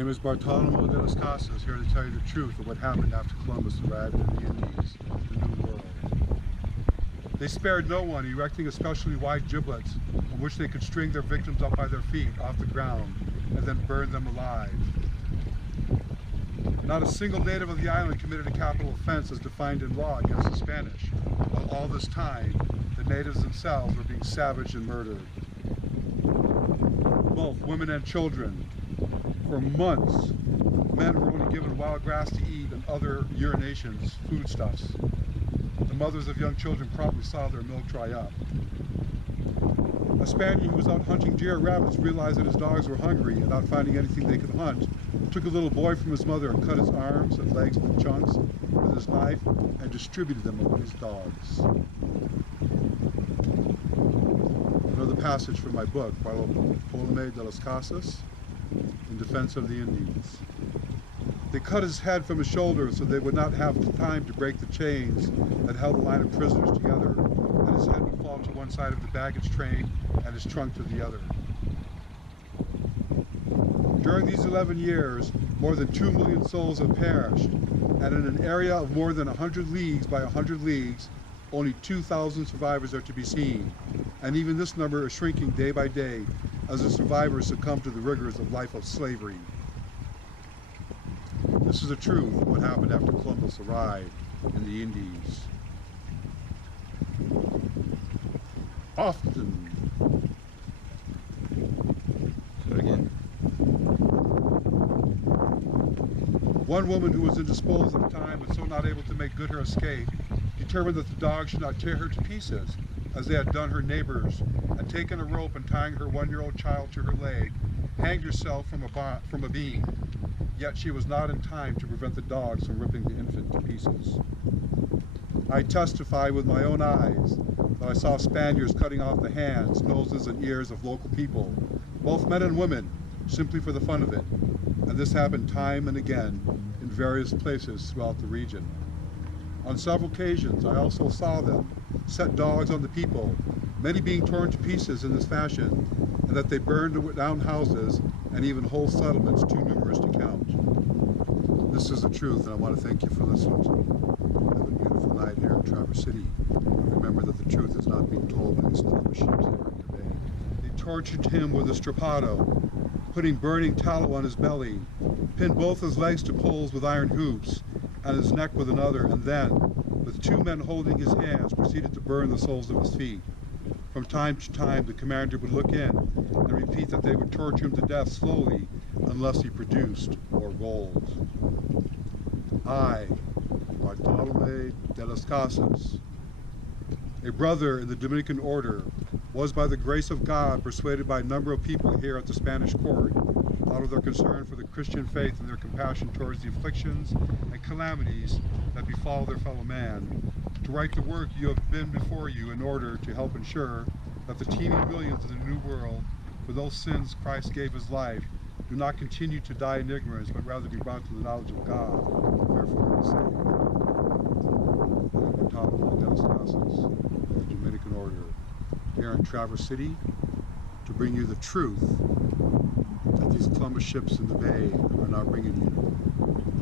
name is Bartolome de las Casas, here to tell you the truth of what happened after Columbus arrived in the Indies, the New World. They spared no one, erecting especially wide giblets on which they could string their victims up by their feet off the ground and then burn them alive. Not a single native of the island committed a capital offense as defined in law against the Spanish, while all this time the natives themselves were being savaged and murdered. Both women and children. For months, men were only given wild grass to eat and other urinations, foodstuffs. The mothers of young children promptly saw their milk dry up. A Spaniard who was out hunting deer and rabbits realized that his dogs were hungry and, not finding anything they could hunt, took a little boy from his mother and cut his arms and legs into chunks with his knife and distributed them among his dogs. Another passage from my book, Bartolome de las Casas, in defense of the Indians. They cut his head from his shoulders so they would not have time to break the chains that held the line of prisoners together, and his head would fall to one side of the baggage train and his trunk to the other. During these 11 years, more than 2 million souls have perished, and in an area of more than 100 leagues by 100 leagues, only 2,000 survivors are to be seen, and even this number is shrinking day by day as the survivors succumb to the rigors of life of slavery. This is the truth of what happened after Columbus arrived in the Indies. Often. Say it again. One woman who was indisposed at the time and so not able to make good her escape determined that the dogs should not tear her to pieces, as they had done her neighbors, and taking a rope and tying her 1-year-old child to her leg, hanged herself from a beam. Yet she was not in time to prevent the dogs from ripping the infant to pieces. I testify with my own eyes that I saw Spaniards cutting off the hands, noses, and ears of local people, both men and women, simply for the fun of it. And this happened time and again in various places throughout the region. On several occasions, I also saw them set dogs on the people, many being torn to pieces in this fashion, and that they burned down houses and even whole settlements too numerous to count. This is the truth, and I want to thank you for listening to me. Have a beautiful night here in Traverse City. Remember that the truth is not being told by these Columbus ships here in your bay. They tortured him with a strappado, putting burning tallow on his belly, pinned both his legs to poles with iron hoops, and his neck with another, and then, with 2 men holding his hands, proceeded to burn the soles of his feet. From time to time, the commander would look in and repeat that they would torture him to death slowly unless he produced more gold. I, Bartolome de las Casas, a brother in the Dominican order, was by the grace of God persuaded by a number of people here at the Spanish court, out of their concern for the Christian faith and their compassion towards the afflictions and calamities that befall their fellow man, to write the work you have been before you in order to help ensure that the teeming millions of the New World, for those sins Christ gave his life, do not continue to die in ignorance, but rather be brought to the knowledge of God, therefore be saved. Bartolome de las Casas, of the Dominican Order, here in Traverse City, to bring you the truth that these Columbus ships in the bay are now bringing you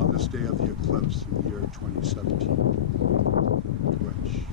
on this day of the eclipse in the year 2017. Twitch.